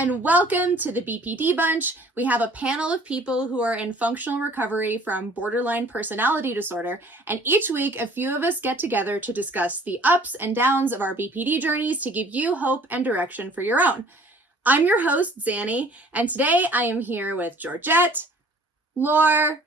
and welcome to the BPD Bunch. We have a panel of people who are in functional recovery from borderline personality disorder, and each week a few of us get together to discuss the ups and downs of our BPD journeys to give you hope and direction for your own. I'm your host, Xannie, and today I am here with Georgette, Laure,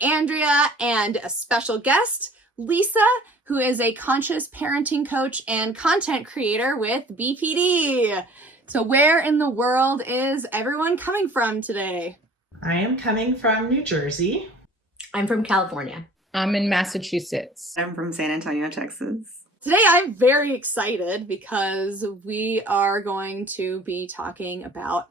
Andrea, and a special guest, Lisa, who is a conscious parenting coach and content creator with BPD. So where in the world is everyone coming from today? I am coming from New Jersey. I'm from California. I'm in Massachusetts. I'm from San Antonio, Texas. Today I'm very excited because we are going to be talking about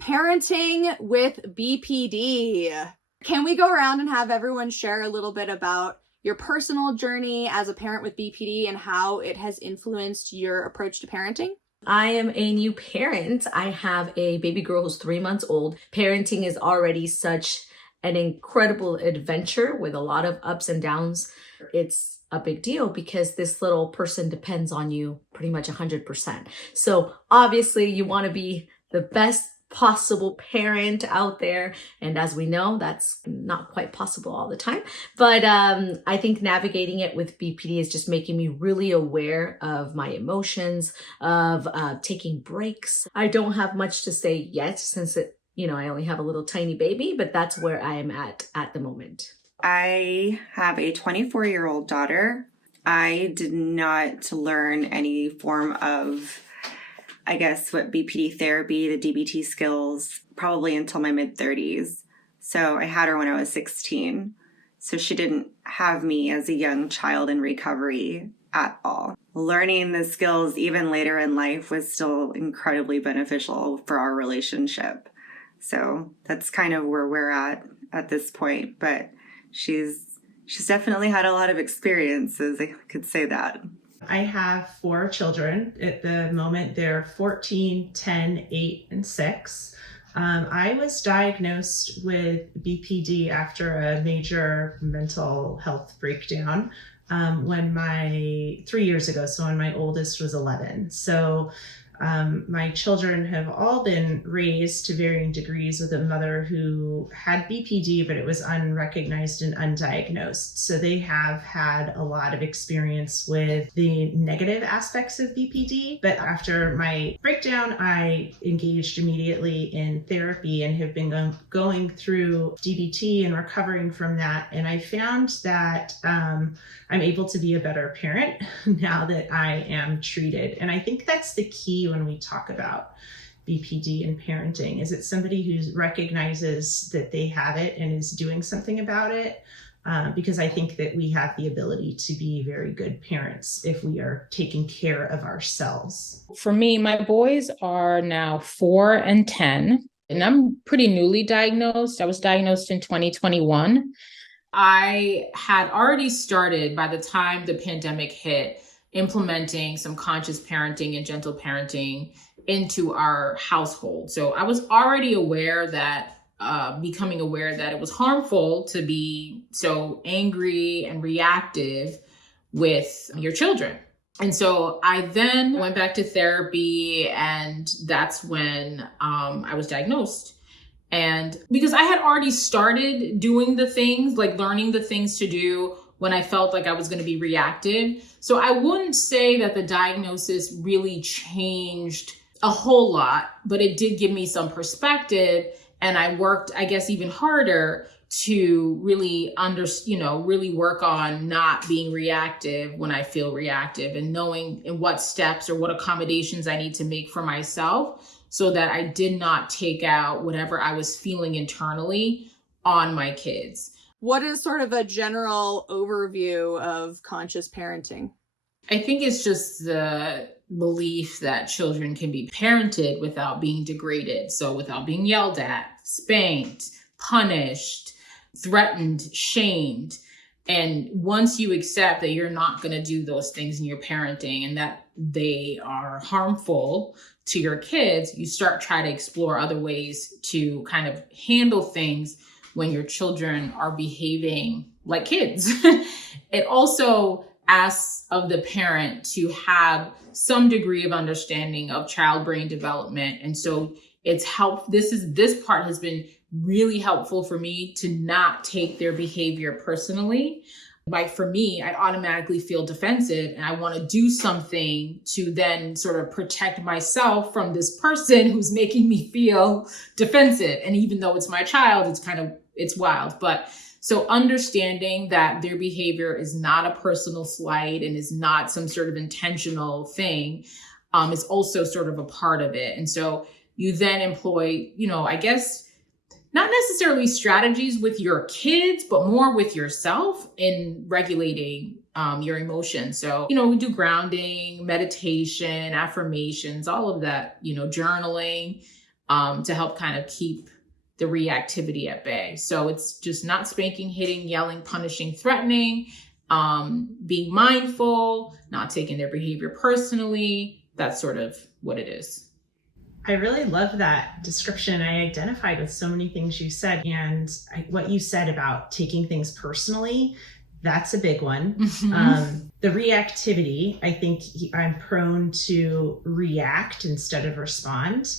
parenting with BPD. Can we go around and have everyone share a little bit about your personal journey as a parent with BPD and how it has influenced your approach to parenting? I am a new parent. I have a baby girl who's 3 months old. Parenting is already such an incredible adventure with a lot of ups and downs. It's a big deal because this little person depends on you pretty much 100%. So obviously you want to be the best possible parent out there. And as we know, that's not quite possible all the time. But I think navigating it with BPD is just making me really aware of my emotions, of taking breaks. I don't have much to say yet since I only have a little tiny baby, but that's where I am at the moment. I have a 24-year-old daughter. I did not learn any form of what BPD therapy, the DBT skills, probably until my mid-30s. So I had her when I was 16. So she didn't have me as a young child in recovery at all. Learning the skills even later in life was still incredibly beneficial for our relationship. So that's kind of where we're at this point. But she's definitely had a lot of experiences, I could say that. I have 4 children. At the moment, they're 14, 10, 8, and 6. I was diagnosed with BPD after a major mental health breakdown 3 years ago, so when my oldest was 11. So my children have all been raised to varying degrees with a mother who had BPD, but it was unrecognized and undiagnosed. So they have had a lot of experience with the negative aspects of BPD. But after my breakdown, I engaged immediately in therapy and have been going through DBT and recovering from that. And I found that I'm able to be a better parent now that I am treated. And I think that's the key when we talk about BPD and parenting, is it somebody who recognizes that they have it and is doing something about it? Because I think that we have the ability to be very good parents if we are taking care of ourselves. For me, my boys are now 4 and 10, and I'm pretty newly diagnosed. I was diagnosed in 2021. I had already started, by the time the pandemic hit, implementing some conscious parenting and gentle parenting into our household. So I was already aware that, becoming aware that it was harmful to be so angry and reactive with your children. And so I then went back to therapy, and that's when I was diagnosed. And because I had already started doing the things, like learning the things to do when I felt like I was going to be reactive. So I wouldn't say that the diagnosis really changed a whole lot, but it did give me some perspective. And I worked, I guess, even harder to really really work on not being reactive when I feel reactive, and knowing in what steps or what accommodations I need to make for myself so that I did not take out whatever I was feeling internally on my kids. What is sort of a general overview of conscious parenting? I think it's just the belief that children can be parented without being degraded. So without being yelled at, spanked, punished, threatened, shamed. And once you accept that you're not going to do those things in your parenting and that they are harmful to your kids, you start trying to explore other ways to kind of handle things when your children are behaving like kids. It also asks of the parent to have some degree of understanding of child brain development. And so this part has been really helpful for me to not take their behavior personally. Like for me, I automatically feel defensive and I want to do something to then sort of protect myself from this person who's making me feel defensive. And even though it's my child, it's wild. But so understanding that their behavior is not a personal slight and is not some sort of intentional thing is also sort of a part of it. And so you then employ, I guess, not necessarily strategies with your kids, but more with yourself in regulating your emotions. So, we do grounding, meditation, affirmations, all of that, journaling to help kind of keep the reactivity at bay. So it's just not spanking, hitting, yelling, punishing, threatening, being mindful, not taking their behavior personally. That's sort of what it is. I really love that description. I identified with so many things you said, and what you said about taking things personally, that's a big one. Mm-hmm. The reactivity, I think I'm prone to react instead of respond.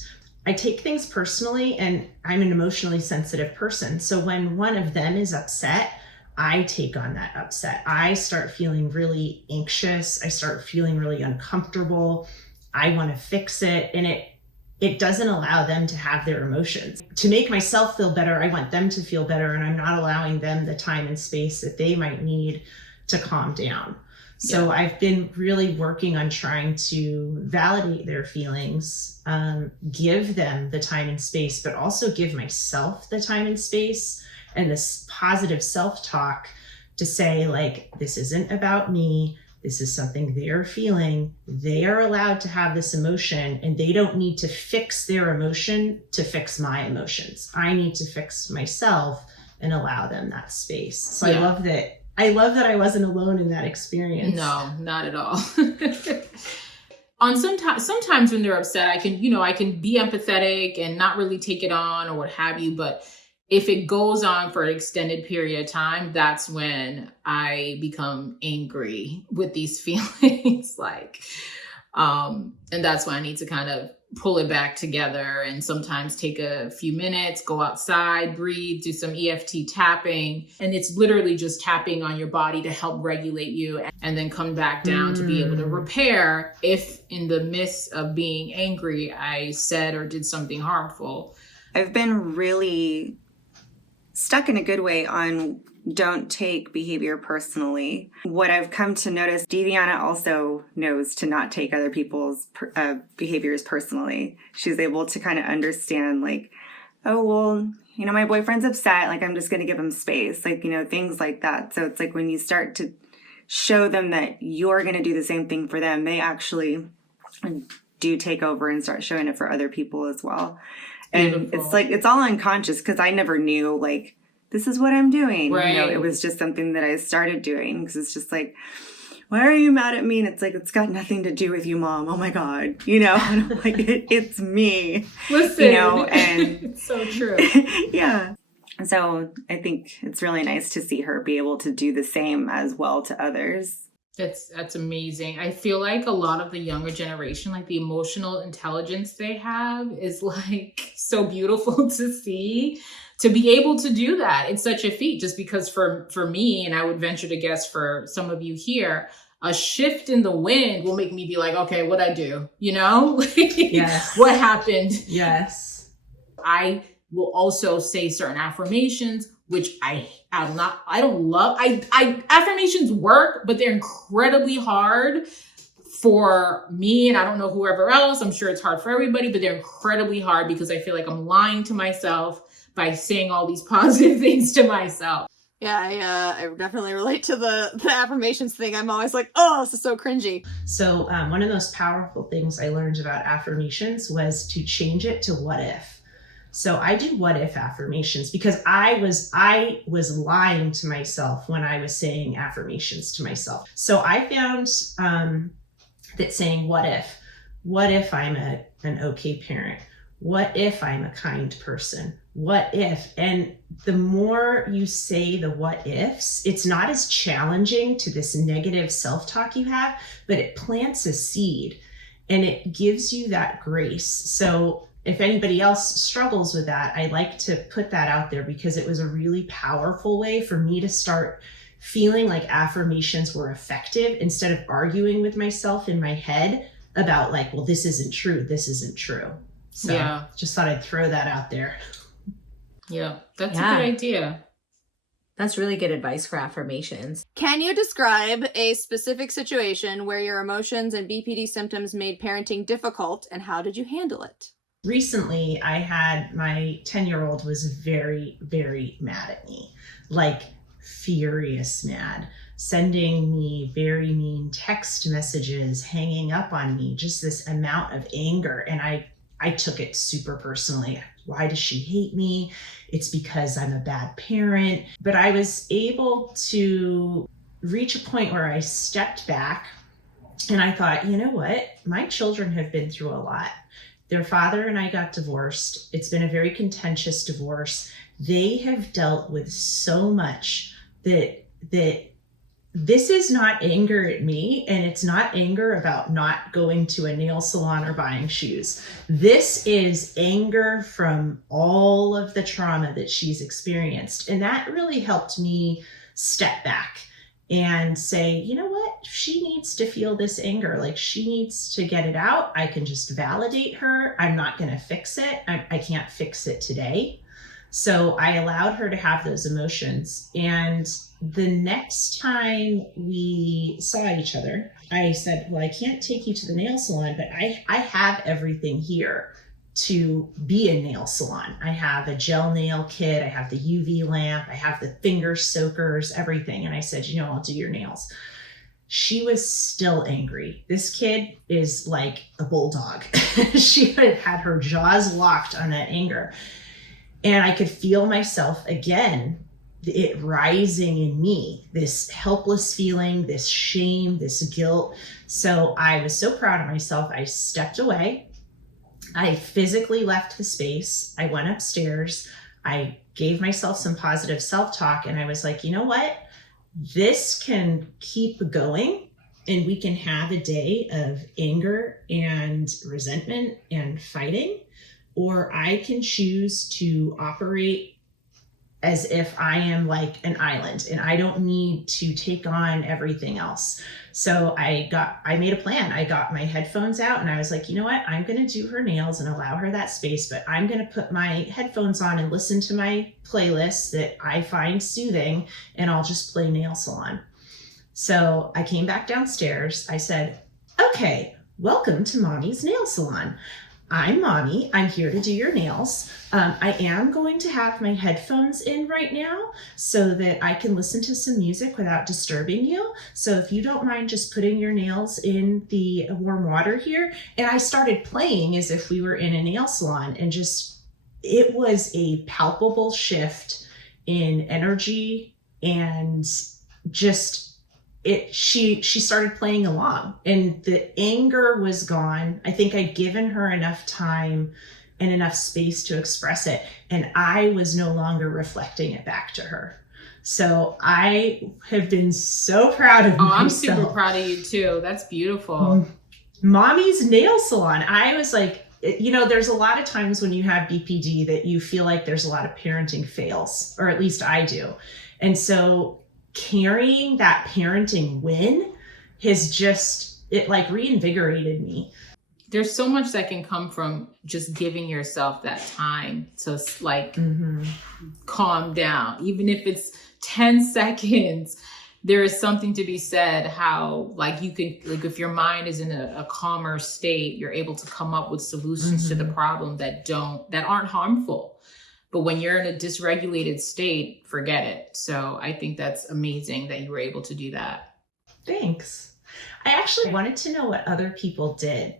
I take things personally, and I'm an emotionally sensitive person. So when one of them is upset, I take on that upset. I start feeling really anxious. I start feeling really uncomfortable. I want to fix it, and it doesn't allow them to have their emotions. To make myself feel better, I want them to feel better, and I'm not allowing them the time and space that they might need to calm down. So I've been really working on trying to validate their feelings, give them the time and space, but also give myself the time and space and this positive self-talk to say, like, this isn't about me. This is something they're feeling. They are allowed to have this emotion, and they don't need to fix their emotion to fix my emotions. I need to fix myself and allow them that space. So I love that. I love that I wasn't alone in that experience. No, not at all. Sometimes when they're upset, I can be empathetic and not really take it on or what have you. But if it goes on for an extended period of time, that's when I become angry with these feelings. And that's why I need to kind of pull it back together and sometimes take a few minutes, go outside, breathe, do some EFT tapping. And it's literally just tapping on your body to help regulate you and then come back down to be able to repair if in the midst of being angry, I said or did something harmful. I've been really stuck in a good way on don't take behavior personally. What I've come to notice, Deviana also knows to not take other people's behaviors personally. She's able to kind of understand, like, oh, well, my boyfriend's upset. Like, I'm just going to give him space. Like, things like that. So it's like when you start to show them that you're going to do the same thing for them, they actually do take over and start showing it for other people as well. And Beautiful. It's like, it's all unconscious because I never knew, like, this is what I'm doing. Right. It was just something that I started doing because it's just like, why are you mad at me? And it's like, it's got nothing to do with you, Mom. Oh my God. And I'm like, it's me. Listen. And it's so true. Yeah. So I think it's really nice to see her be able to do the same as well to others. That's amazing. I feel like a lot of the younger generation, like the emotional intelligence they have is like so beautiful to see. To be able to do that, it's such a feat just because for me, and I would venture to guess for some of you here, a shift in the wind will make me be like, okay, what'd I do? Yes. What happened? Yes. I will also say certain affirmations, which I don't love. Affirmations work, but they're incredibly hard for me, and I don't know whoever else. I'm sure it's hard for everybody, but they're incredibly hard because I feel like I'm lying to myself by saying all these positive things to myself. Yeah, I definitely relate to the affirmations thing. I'm always like, oh, this is so cringy. So one of the most powerful things I learned about affirmations was to change it to what if. So I do what if affirmations because I was lying to myself when I was saying affirmations to myself. So I found that saying what if I'm an okay parent? What if I'm a kind person? What if? And the more you say the what ifs, it's not as challenging to this negative self-talk you have, but it plants a seed and it gives you that grace. So if anybody else struggles with that, I like to put that out there because it was a really powerful way for me to start feeling like affirmations were effective instead of arguing with myself in my head about like, well, this isn't true. This isn't true. So just thought I'd throw that out there. Yeah, that's a good idea. That's really good advice for affirmations. Can you describe a specific situation where your emotions and BPD symptoms made parenting difficult, and how did you handle it? Recently, I had my 10-year-old was very, very mad at me, like furious mad, sending me very mean text messages, hanging up on me, just this amount of anger. And I took it super personally. Why does she hate me? It's because I'm a bad parent. But I was able to reach a point where I stepped back and I thought, you know what? My children have been through a lot. Their father and I got divorced. It's been a very contentious divorce. They have dealt with so much that this is not anger at me, and it's not anger about not going to a nail salon or buying shoes. This is anger from all of the trauma that she's experienced. And that really helped me step back and say, you know what? She needs to feel this anger. Like, she needs to get it out. I can just validate her. I'm not going to fix it. I can't fix it today. So I allowed her to have those emotions. And the next time we saw each other, I said, well, I can't take you to the nail salon, but I have everything here to be a nail salon. I have a gel nail kit. I have the UV lamp. I have the finger soakers, everything. And I said, you know, I'll do your nails. She was still angry. This kid is like a bulldog. She had her jaws locked on that anger. And I could feel myself again, it rising in me, this helpless feeling, this shame, this guilt. So I was so proud of myself. I stepped away. I physically left the space. I went upstairs. I gave myself some positive self-talk. And I was like, you know what? This can keep going. And we can have a day of anger and resentment and fighting. Or I can choose to operate as if I am like an island and I don't need to take on everything else. So I made a plan. I got my headphones out and I was like, you know what? I'm going to do her nails and allow her that space, but I'm going to put my headphones on and listen to my playlist that I find soothing, and I'll just play nail salon. So I came back downstairs. I said, okay, welcome to Mommy's Nail Salon. I'm Mommy. I'm here to do your nails. I am going to have my headphones in right now so that I can listen to some music without disturbing you. So if you don't mind just putting your nails in the warm water here. And I started playing as if we were in a nail salon, and it was a palpable shift in energy, and she started playing along, and the anger was gone. I think I'd given her enough time and enough space to express it, and I was no longer reflecting it back to her. So I have been so proud of myself. I'm super proud of you too. That's beautiful. Mommy's Nail Salon. I was like, you know, there's a lot of times when you have BPD that you feel like there's a lot of parenting fails, or at least I do. And so carrying that parenting win it like reinvigorated me. There's so much that can come from just giving yourself that time to like calm down. Even if it's 10 seconds, there is something to be said how like you can, like if your mind is in a calmer state, you're able to come up with solutions to the problem that aren't harmful. But when you're in a dysregulated state, forget it. So I think that's amazing that you were able to do that. Thanks. I actually wanted to know what other people did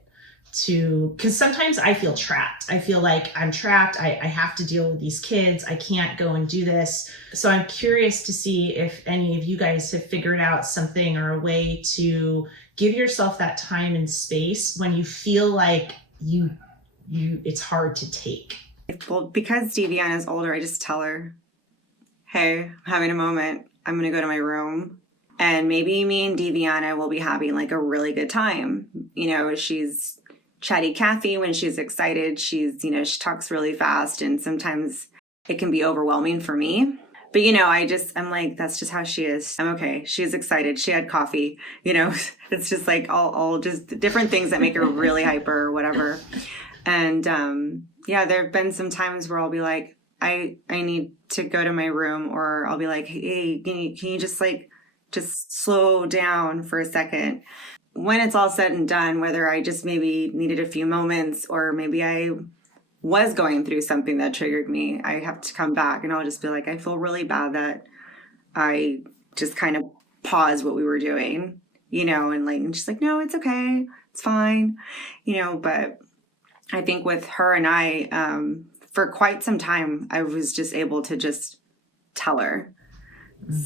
because sometimes I feel trapped. I feel like I'm trapped. I have to deal with these kids. I can't go and do this. So I'm curious to see if any of you guys have figured out something or a way to give yourself that time and space when you feel like it's hard to take. Well, because Deviana is older, I just tell her, hey, I'm having a moment. I'm going to go to my room. And maybe me and Deviana will be having like a really good time. You know, she's chatty Cathy when she's excited. She's, she talks really fast, and sometimes it can be overwhelming for me. But, I'm like, that's just how she is. I'm okay. She's excited. She had coffee, it's just like all just different things that make her really hyper or whatever. And, there have been some times where I'll be like, I need to go to my room, or I'll be like, hey, can you just slow down for a second. When it's all said and done, whether I just maybe needed a few moments, or maybe I was going through something that triggered me, I have to come back and I'll just be like, I feel really bad that I just kind of paused what we were doing, and she's like, no, it's okay. It's fine. But I think with her and I, for quite some time, I was just able to just tell her.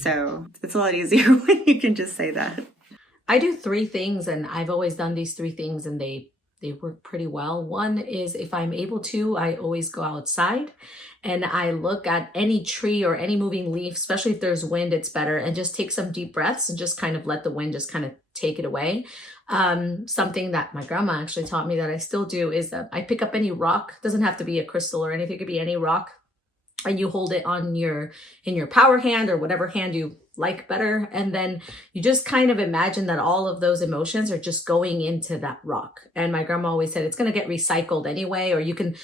So it's a lot easier when you can just say that. I do 3 things, and I've always done these 3 things, and they work pretty well. One is, if I'm able to, I always go outside and I look at any tree or any moving leaf, especially if there's wind, it's better, and just take some deep breaths and just kind of let the wind just kind of take it away. Something that my grandma actually taught me that I still do is that I pick up any rock. It doesn't have to be a crystal or anything. It could be any rock, and you hold it in your power hand or whatever hand you like better. And then you just kind of imagine that all of those emotions are just going into that rock. And my grandma always said, it's going to get recycled anyway, or you can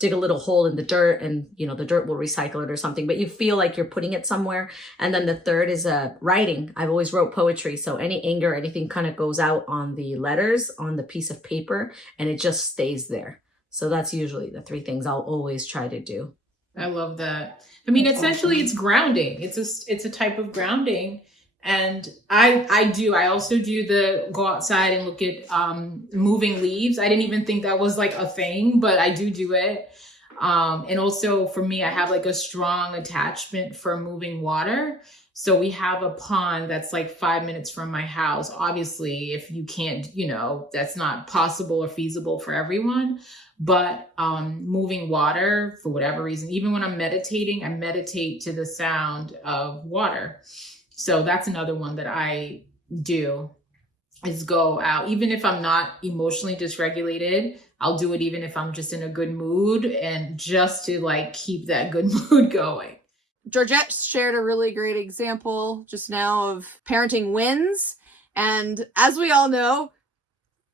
dig a little hole in the dirt and, the dirt will recycle it or something, but you feel like you're putting it somewhere. And then the third is writing. I've always wrote poetry. So any anger, anything kind of goes out on the letters on the piece of paper, and it just stays there. So that's usually the 3 things I'll always try to do. I love that. I mean, essentially it's grounding. It's a type of grounding. And I also do the go outside and look at moving leaves. I didn't even think that was like a thing, but I do it. And also for me, I have like a strong attachment for moving water. So we have a pond that's like 5 minutes from my house. Obviously, if you can't, that's not possible or feasible for everyone. But moving water, for whatever reason, even when I'm meditating, I meditate to the sound of water. So that's another one that I do, is go out. Even if I'm not emotionally dysregulated, I'll do it even if I'm just in a good mood, and just to like keep that good mood going. Georgette shared a really great example just now of parenting wins. And as we all know,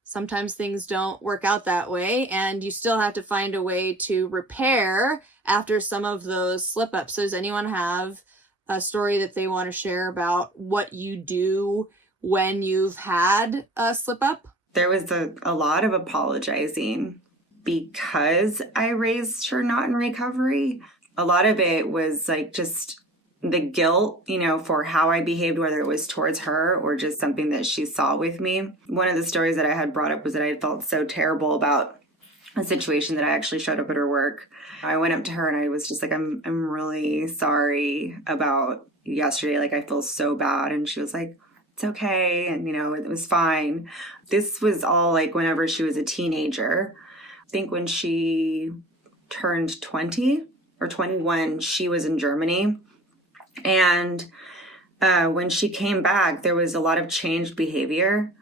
sometimes things don't work out that way, and you still have to find a way to repair after some of those slip-ups. So does anyone have a story that they want to share about what you do when you've had a slip-up? There was a lot of apologizing because I raised her not in recovery. A lot of it was like just the guilt, for how I behaved, whether it was towards her or just something that she saw with me. One of the stories that I had brought up was that I felt so terrible about a situation that I actually showed up at her work. I went up to her and I was just like, I'm really sorry about yesterday. Like, I feel so bad. And she was like, it's okay. And, it was fine. This was all like whenever she was a teenager. I think when she turned 20 or 21, she was in Germany. And when she came back, there was a lot of changed behavior.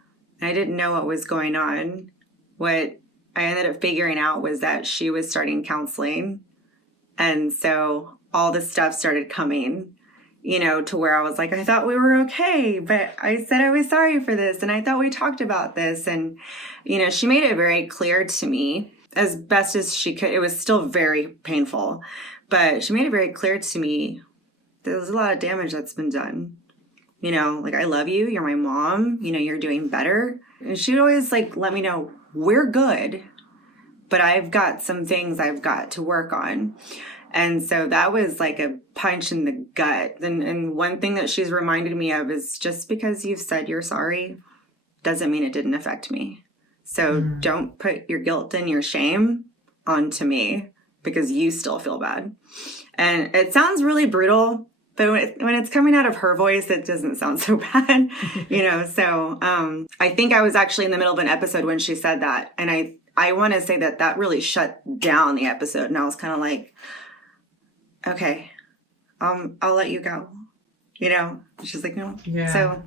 I didn't know what was going on. What I ended up figuring out was that she was starting counseling. And so all this stuff started coming, to where I was like, I thought we were okay, but I said I was sorry for this. And I thought we talked about this. And, she made it very clear to me as best as she could. It was still very painful, but she made it very clear to me there's a lot of damage that's been done. Like, I love you. You're my mom. You're doing better. And she'd always let me know, we're good, but I've got some things I've got to work on. And so that was like a punch in the gut. And one thing that she's reminded me of is, just because you've said you're sorry doesn't mean it didn't affect me. So don't put your guilt and your shame onto me because you still feel bad. And it sounds really brutal, but when it's coming out of her voice, it doesn't sound so bad, So I think I was actually in the middle of an episode when she said that. And I want to say that really shut down the episode. And I was kind of like, okay, I'll let you go. She's like, no. Yeah. So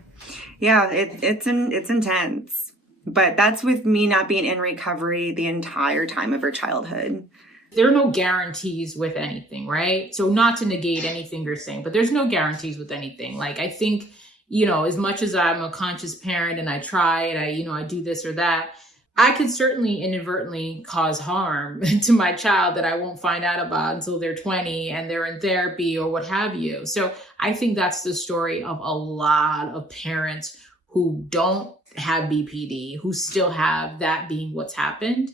yeah, it's intense. But that's with me not being in recovery the entire time of her childhood. There are no guarantees with anything, right? So not to negate anything you're saying, but there's no guarantees with anything. Like, I think, as much as I'm a conscious parent and I try and I do this or that, I could certainly inadvertently cause harm to my child that I won't find out about until they're 20 and they're in therapy or what have you. So I think that's the story of a lot of parents who don't have BPD, who still have that being what's happened.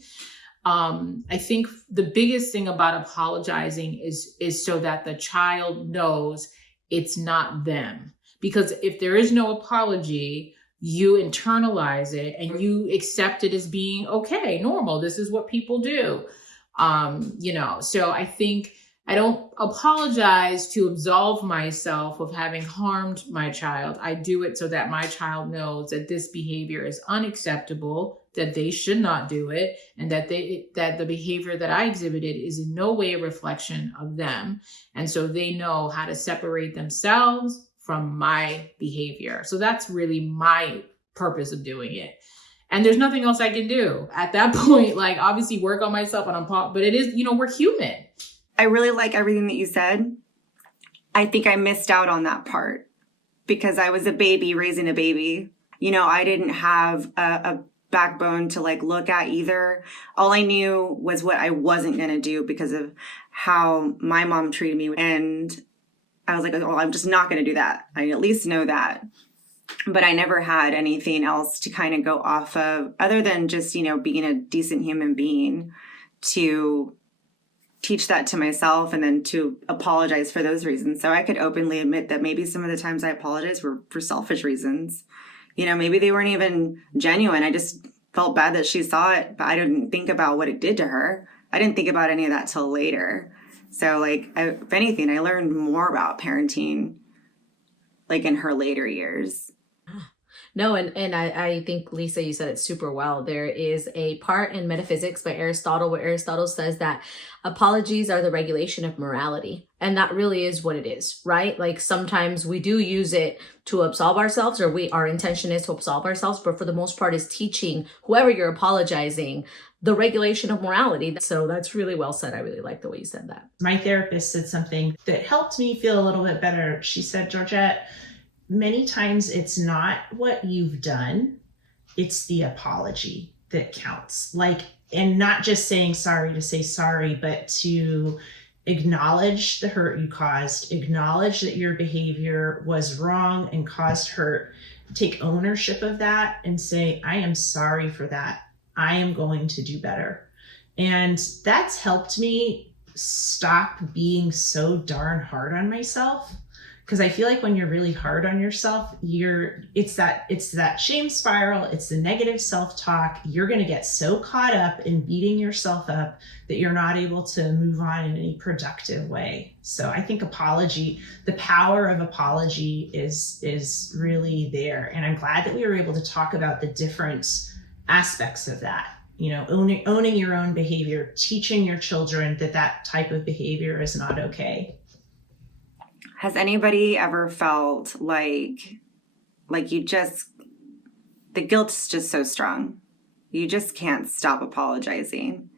I think the biggest thing about apologizing is so that the child knows it's not them. Because if there is no apology, you internalize it and you accept it as being okay, normal. This is what people do. So I think I don't apologize to absolve myself of having harmed my child. I do it so that my child knows that this behavior is unacceptable, that they should not do it, and that the behavior that I exhibited is in no way a reflection of them. And so they know how to separate themselves from my behavior. So that's really my purpose of doing it. And there's nothing else I can do at that point. Like, obviously work on myself, but it is, we're human. I really like everything that you said. I think I missed out on that part because I was a baby raising a baby. I didn't have a backbone to look at either. All I knew was what I wasn't going to do because of how my mom treated me. And I was like, oh, I'm just not going to do that. I at least know that. But I never had anything else to kind of go off of other than just, being a decent human being, to teach that to myself and then to apologize for those reasons. So I could openly admit that maybe some of the times I apologized were for selfish reasons. Maybe they weren't even genuine. I just felt bad that she saw it, but I didn't think about what it did to her. I didn't think about any of that till later. So if anything, I learned more about parenting in her later years. No, and I think, Lisa, you said it super well. There is a part in Metaphysics by Aristotle where Aristotle says that apologies are the regulation of morality. And that really is what it is, right? Sometimes we do use it to absolve ourselves, or our intention is to absolve ourselves, but for the most part is teaching whoever you're apologizing the regulation of morality. So that's really well said. I really like the way you said that. My therapist said something that helped me feel a little bit better. She said, Georgette, many times it's not what you've done, it's the apology that counts. And not just saying sorry to say sorry, but to acknowledge the hurt you caused, acknowledge that your behavior was wrong and caused hurt, take ownership of that and say, I am sorry for that. I am going to do better. And that's helped me stop being so darn hard on myself. Because I feel like when you're really hard on yourself, it's that shame spiral, it's the negative self-talk. You're going to get so caught up in beating yourself up that you're not able to move on in any productive way. So I think the power of apology is really there. And I'm glad that we were able to talk about the different aspects of that. Owning your own behavior, teaching your children that type of behavior is not okay. Has anybody ever felt like the guilt's just so strong? You just can't stop apologizing.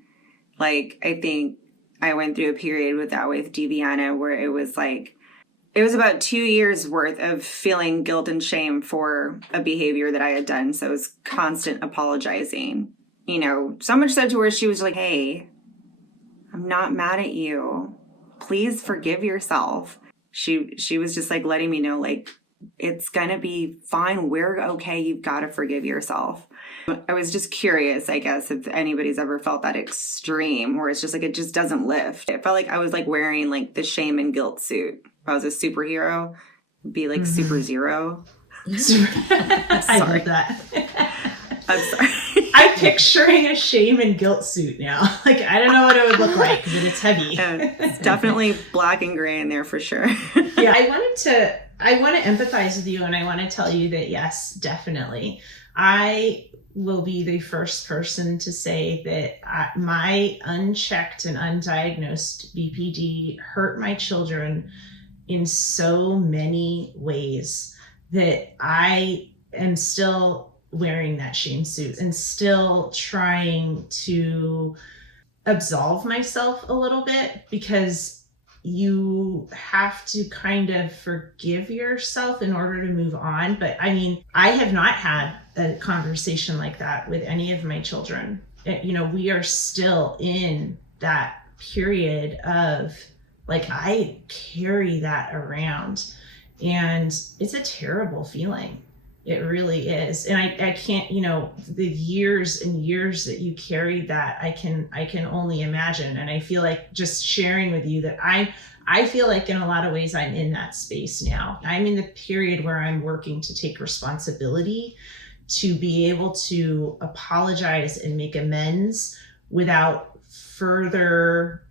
I think I went through a period with Deviana where it was about 2 years worth of feeling guilt and shame for a behavior that I had done. So it was constant apologizing. So much so to where she was like, hey, I'm not mad at you. Please forgive yourself. She was just letting me know, it's gonna be fine. We're okay. You've got to forgive yourself. I was just curious, I guess, if anybody's ever felt that extreme where it's just it just doesn't lift. It felt like I was wearing the shame and guilt suit. If I was a superhero, it'd be Super Zero. I love that. I'm sorry. I'm picturing a shame and guilt suit now. I don't know what it would look like, but it's heavy. It's definitely black and gray in there for sure. Yeah, I want to empathize with you, and I want to tell you that yes, definitely. I will be the first person to say that my unchecked and undiagnosed BPD hurt my children in so many ways that I am still wearing that shame suit and still trying to absolve myself a little bit, because you have to kind of forgive yourself in order to move on. But I mean, I have not had a conversation like that with any of my children. You know, we are still in that period of like, I carry that around, and it's a terrible feeling. It really is. And I can't, you know, the years and years that you carried that, I can only imagine. And I feel like just sharing with you that I feel like in a lot of ways I'm in that space now. I'm in the period where I'm working to take responsibility, to be able to apologize and make amends without further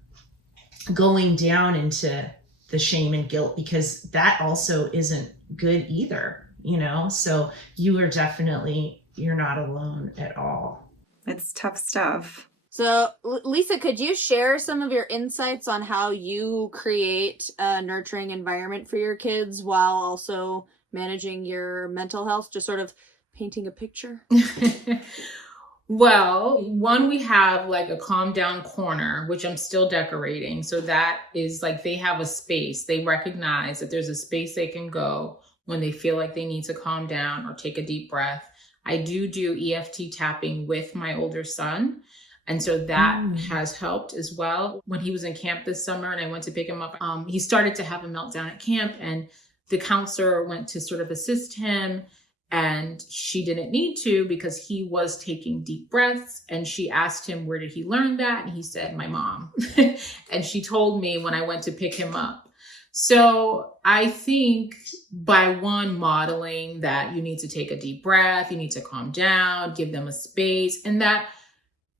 going down into the shame and guilt, because that also isn't good either. You know, so you're not alone at all. It's tough stuff. So, Lisa, could you share some of your insights on how you create a nurturing environment for your kids while also managing your mental health, just sort of painting a picture? Well, one, we have like a calm down corner, which I'm still decorating. So that is like, they have a space. They recognize that there's a space they can go when they feel like they need to calm down or take a deep breath. I do EFT tapping with my older son. And so that has helped as well. When he was in camp this summer and I went to pick him up, he started to have a meltdown at camp, and the counselor went to sort of assist him, and she didn't need to because he was taking deep breaths. And she asked him, where did he learn that? And he said, my mom. And she told me when I went to pick him up. So I think by one, modeling that you need to take a deep breath, you need to calm down, give them a space, and that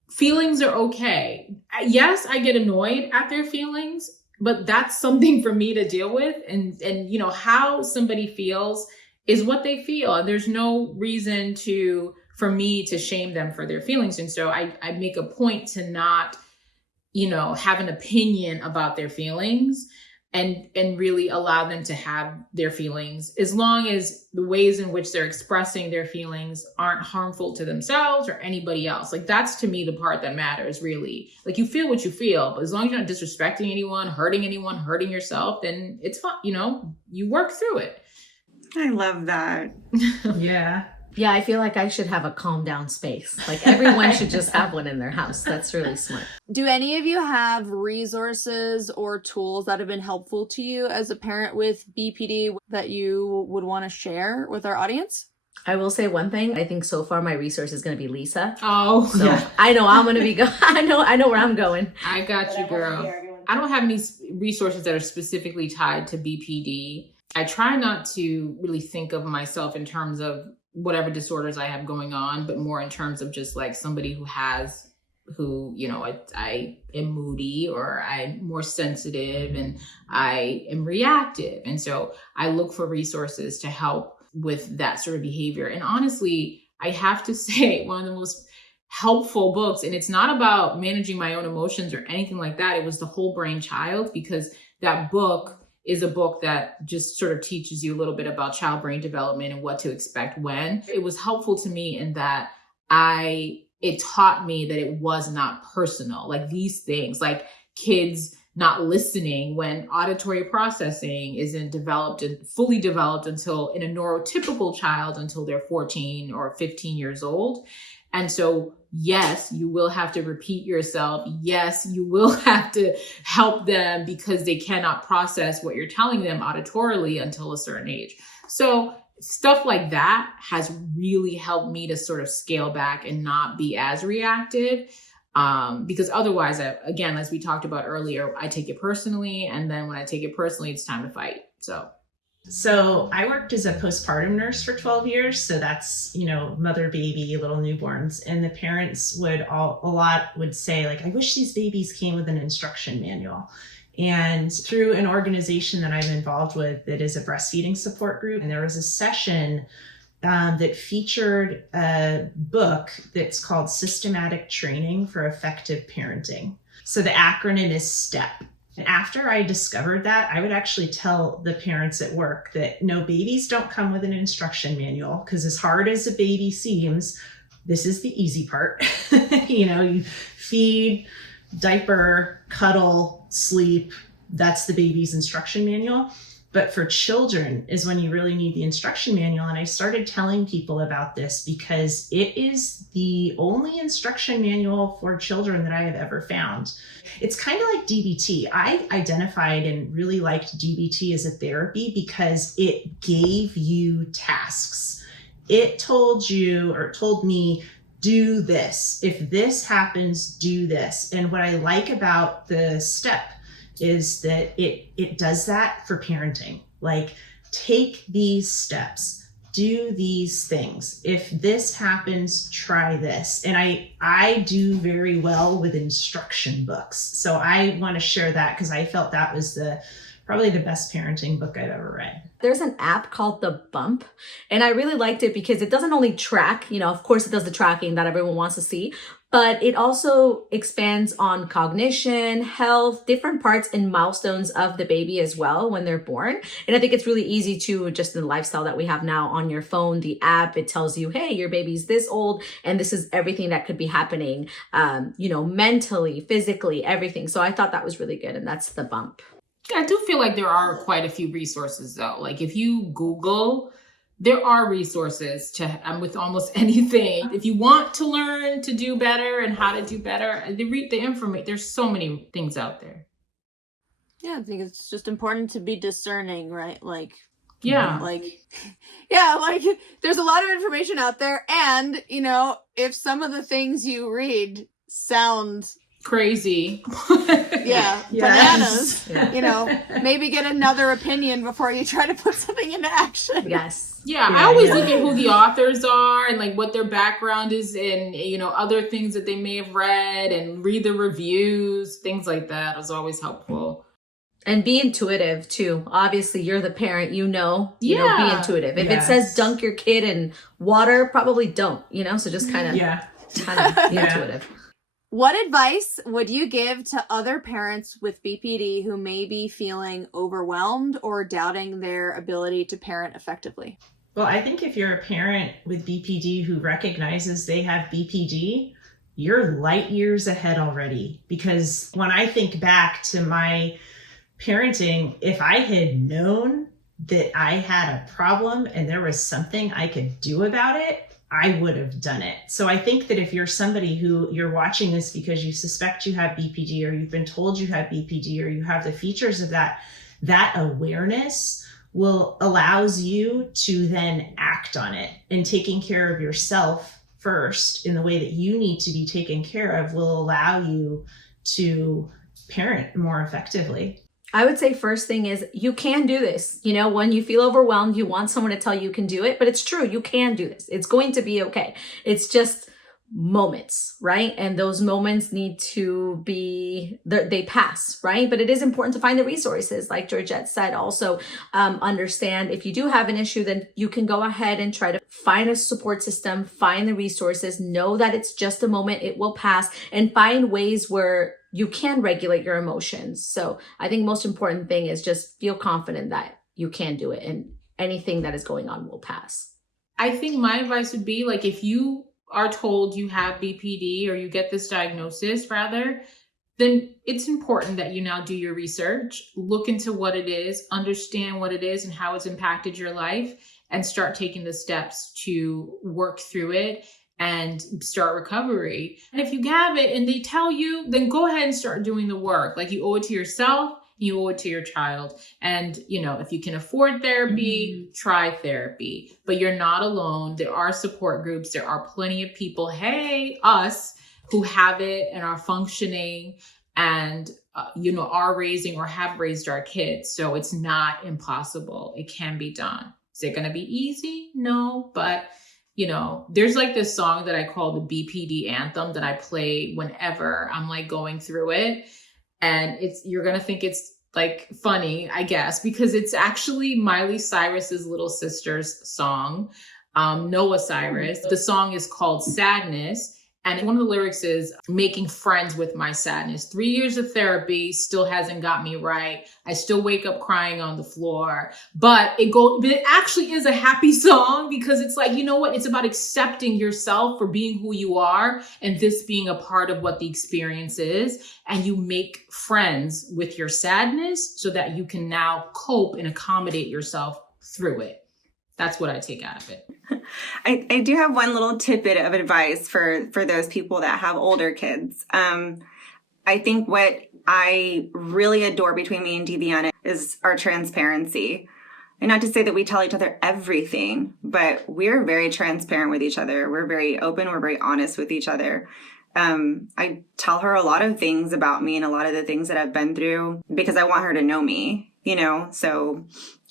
feelings are okay. Yes, I get annoyed at their feelings, but that's something for me to deal with. And you know, how somebody feels is what they feel. And there's no reason for me to shame them for their feelings. And so I make a point to not, you know, have an opinion about their feelings, and really allow them to have their feelings, as long as the ways in which they're expressing their feelings aren't harmful to themselves or anybody else. Like, that's to me the part that matters, really. Like, you feel what you feel, but as long as you're not disrespecting anyone, hurting yourself, then it's fine. You know, you work through it. I love that. Yeah. Yeah, I feel like I should have a calm down space. Like, everyone should just have one in their house. That's really smart. Do any of you have resources or tools that have been helpful to you as a parent with BPD that you would want to share with our audience? I will say one thing. I think so far my resource is going to be Lisa. Oh, so yeah. I know I'm going to be I know where I'm going. I got you, girl. I don't have any resources that are specifically tied to BPD. I try not to really think of myself in terms of whatever disorders I have going on, but more in terms of just like somebody who, you know, I am moody, or I'm more sensitive, and I am reactive. And so I look for resources to help with that sort of behavior. And honestly, I have to say, one of the most helpful books, and it's not about managing my own emotions or anything like that. It was The Whole Brain Child, because that book is a book that just sort of teaches you a little bit about child brain development and what to expect when. It was helpful to me in that it taught me that it was not personal. Like, these things, like kids not listening when auditory processing isn't developed and fully developed until, in a neurotypical child, until they're 14 or 15 years old. And so, yes, you will have to repeat yourself. Yes, you will have to help them because they cannot process what you're telling them auditorily until a certain age. So stuff like that has really helped me to sort of scale back and not be as reactive. Because otherwise, again, as we talked about earlier, I take it personally. And then when I take it personally, it's time to fight. So I worked as a postpartum nurse for 12 years. So that's, you know, mother, baby, little newborns. And the parents would say, like, I wish these babies came with an instruction manual. And through an organization that I'm involved with that is a breastfeeding support group, and there was a session that featured a book that's called Systematic Training for Effective Parenting. So the acronym is STEP. And after I discovered that, I would actually tell the parents at work that no, babies don't come with an instruction manual, because as hard as a baby seems, this is the easy part. You feed, diaper, cuddle, sleep. That's the baby's instruction manual. But for children is when you really need the instruction manual. And I started telling people about this because it is the only instruction manual for children that I have ever found. It's kind of like DBT. I identified and really liked DBT as a therapy because it gave you tasks. It told you, or told me, do this. If this happens, do this. And what I like about the step is that it does that for parenting. Like, take these steps, do these things. If this happens, try this. And I do very well with instruction books. So I want to share that because I felt that was probably the best parenting book I've ever read. There's an app called The Bump, and I really liked it because it doesn't only track, of course it does the tracking that everyone wants to see, but it also expands on cognition, health, different parts and milestones of the baby as well when they're born. And I think it's really easy to, just the lifestyle that we have now on your phone, the app, it tells you, hey, your baby's this old and this is everything that could be happening, mentally, physically, everything. So I thought that was really good, and that's The Bump. I do feel like there are quite a few resources though. Like if you Google, there are resources with almost anything. If you want to learn to do better and how to do better, the information, there's so many things out there. Yeah, I think it's just important to be discerning, right? There's a lot of information out there. And, if some of the things you read sound crazy. Bananas. Yeah. Maybe get another opinion before you try to put something into action. Yes. Yeah, I always look at who the authors are and what their background is and, other things that they may have read and read the reviews, things like that is always helpful. And be intuitive too. Obviously, you're the parent, be intuitive. If it says dunk your kid in water, probably don't, so just kind of be intuitive. What advice would you give to other parents with BPD who may be feeling overwhelmed or doubting their ability to parent effectively? Well, I think if you're a parent with BPD who recognizes they have BPD, you're light years ahead already. Because when I think back to my parenting, if I had known that I had a problem and there was something I could do about it, I would have done it. So I think that if you're somebody who you're watching this because you suspect you have BPD or you've been told you have BPD or you have the features of that awareness allows you to then act on it, and taking care of yourself first in the way that you need to be taken care of will allow you to parent more effectively. I would say first thing is you can do this. When you feel overwhelmed, you want someone to tell you can do it, but it's true. You can do this. It's going to be okay. It's just moments, right? And those moments need to be, they pass, right? But it is important to find the resources. Like Georgette said, also understand if you do have an issue, then you can go ahead and try to find a support system, find the resources, know that it's just a moment, it will pass, and find ways where you can regulate your emotions. So I think most important thing is just feel confident that you can do it and anything that is going on will pass. I think my advice would be if you are told you have BPD or you get this diagnosis rather, then it's important that you now do your research, look into what it is, understand what it is and how it's impacted your life, and start taking the steps to work through it and start recovery. And if you have it and they tell you, then go ahead and start doing the work. You owe it to yourself, you owe it to your child. And, if you can afford therapy, try therapy. But you're not alone. There are support groups. There are plenty of people, us, who have it and are functioning and, are raising or have raised our kids. So it's not impossible. It can be done. Is it going to be easy? No, but there's this song that I call the BPD anthem that I play whenever I'm going through it. And you're going to think it's funny, I guess, because it's actually Miley Cyrus's little sister's song, Noah Cyrus. The song is called Sadness. And one of the lyrics is making friends with my sadness. 3 years of therapy still hasn't got me right. I still wake up crying on the floor. But it actually is a happy song because it's like, you know what? It's about accepting yourself for being who you are and this being a part of what the experience is. And you make friends with your sadness so that you can now cope and accommodate yourself through it. That's what I take out of it. I do have one little tidbit of advice for those people that have older kids. I think what I really adore between me and Deviana is our transparency. And not to say that we tell each other everything, but we're very transparent with each other. We're very open. We're very honest with each other. I tell her a lot of things about me and a lot of the things that I've been through because I want her to know me, you know? So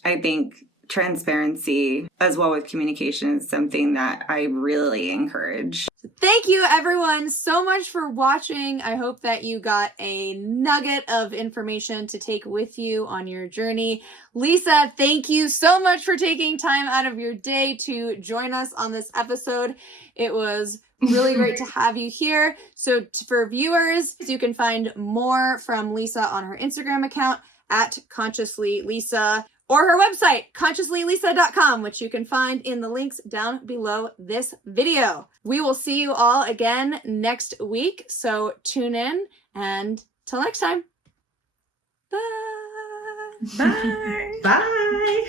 I think transparency as well with communication is something that I really encourage. Thank you everyone so much for watching. I hope that you got a nugget of information to take with you on your journey. Lisa, thank you so much for taking time out of your day to join us on this episode. It was really great to have you here. So for viewers, you can find more from Lisa on her Instagram account at ConsciouslyLisa, or her website, consciouslylisa.com, which you can find in the links down below this video. We will see you all again next week, so tune in, and till next time, bye! Bye! Bye!